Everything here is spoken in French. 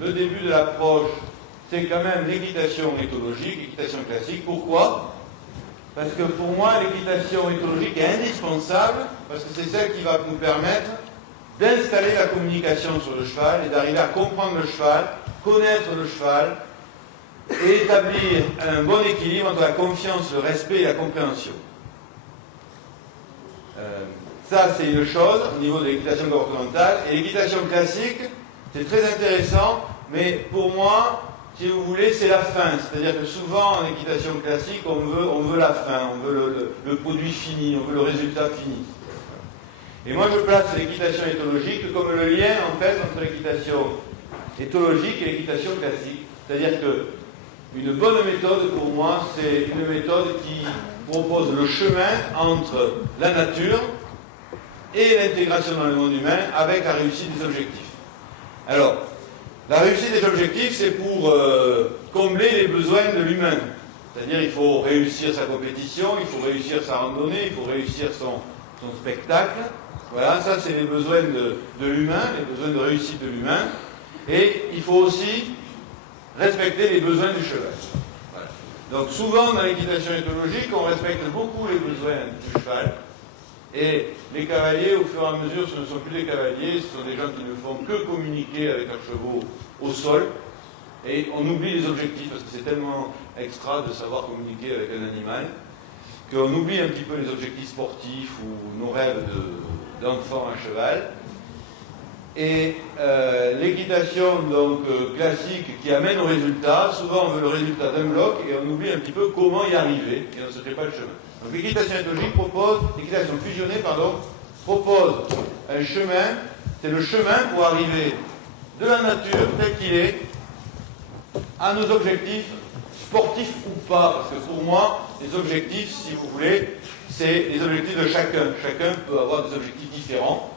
Le début de l'approche, c'est quand même l'équitation éthologique, l'équitation classique. Pourquoi? Parce que pour moi, l'équitation éthologique est indispensable, parce que c'est celle qui va nous permettre d'installer la communication sur le cheval et d'arriver à comprendre le cheval, connaître le cheval et établir un bon équilibre entre la confiance, le respect et la compréhension. Ça, c'est une chose au niveau de l'équitation comportementale. Et l'équitation classique, c'est très intéressant, mais pour moi, si vous voulez, c'est la fin. C'est-à-dire que souvent, en équitation classique, on veut la fin, on veut le produit fini, on veut le résultat fini. Et moi, je place l'équitation éthologique comme le lien, en fait, entre l'équitation éthologique et l'équitation classique. C'est-à-dire que une bonne méthode, pour moi, c'est une méthode qui propose le chemin entre la nature et l'intégration dans le monde humain avec la réussite des objectifs. Alors, la réussite des objectifs, c'est pour combler les besoins de l'humain. C'est-à-dire il faut réussir sa compétition, il faut réussir sa randonnée, il faut réussir son spectacle. Voilà, ça c'est les besoins de l'humain, les besoins de réussite de l'humain. Et il faut aussi respecter les besoins du cheval. Voilà. Donc souvent dans l'équitation éthologique, on respecte beaucoup les besoins du cheval. Et les cavaliers, au fur et à mesure, ce ne sont plus des cavaliers, ce sont des gens qui ne font que communiquer avec leurs chevaux au sol. Et on oublie les objectifs, parce que c'est tellement extra de savoir communiquer avec un animal, qu'on oublie un petit peu les objectifs sportifs ou nos rêves d'enfant à cheval. Et l'équitation donc classique qui amène au résultat, souvent on veut le résultat d'un bloc et on oublie un petit peu comment y arriver et on ne se fait pas le chemin. Donc l'équitation éthologique l'équitation fusionnée propose un chemin, c'est le chemin pour arriver de la nature tel qu'il est à nos objectifs sportifs ou pas, parce que pour moi les objectifs, si vous voulez, c'est les objectifs de chacun. Chacun peut avoir des objectifs différents.